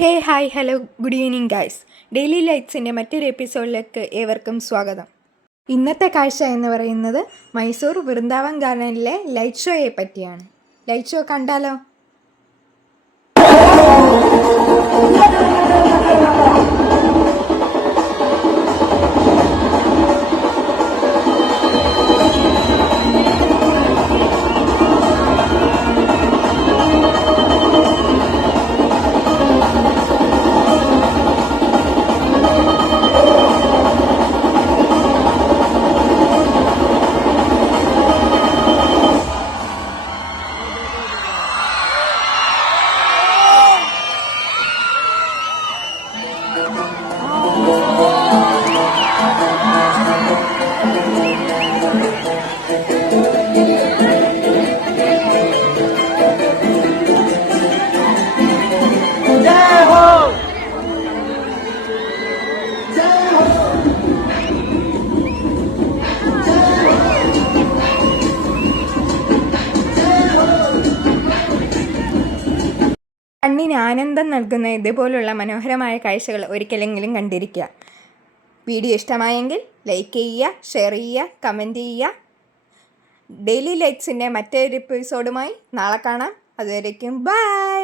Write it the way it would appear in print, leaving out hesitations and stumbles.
ഹേ hi hello good evening guys. Daily ലൈറ്റ്സിൻ്റെ മറ്റൊരു എപ്പിസോഡിലേക്ക് ഏവർക്കും സ്വാഗതം. ഇന്നത്തെ കാഴ്ച എന്ന് പറയുന്നത് മൈസൂർ വൃന്ദാവൻ ഗാർഡനിലെ ലൈറ്റ് ഷോയെ പറ്റിയാണ്. ലൈറ്റ് ഷോ കണ്ടാലോ? കണ്ണിന് ആനന്ദം നൽകുന്ന ഇതുപോലുള്ള മനോഹരമായ കാഴ്ചകൾ ഒരിക്കലെങ്കിലും കണ്ടിരിക്കുക. വീഡിയോ ഇഷ്ടമായെങ്കിൽ ലൈക്ക് ചെയ്യുക, ഷെയർ ചെയ്യുക, കമൻറ്റ് ചെയ്യുക. ഡെയിലി ലൈറ്റ്സിൻ്റെ മറ്റൊരു എപ്പിസോഡുമായി നാളെ കാണാം. അതുവരേക്കും ബൈ.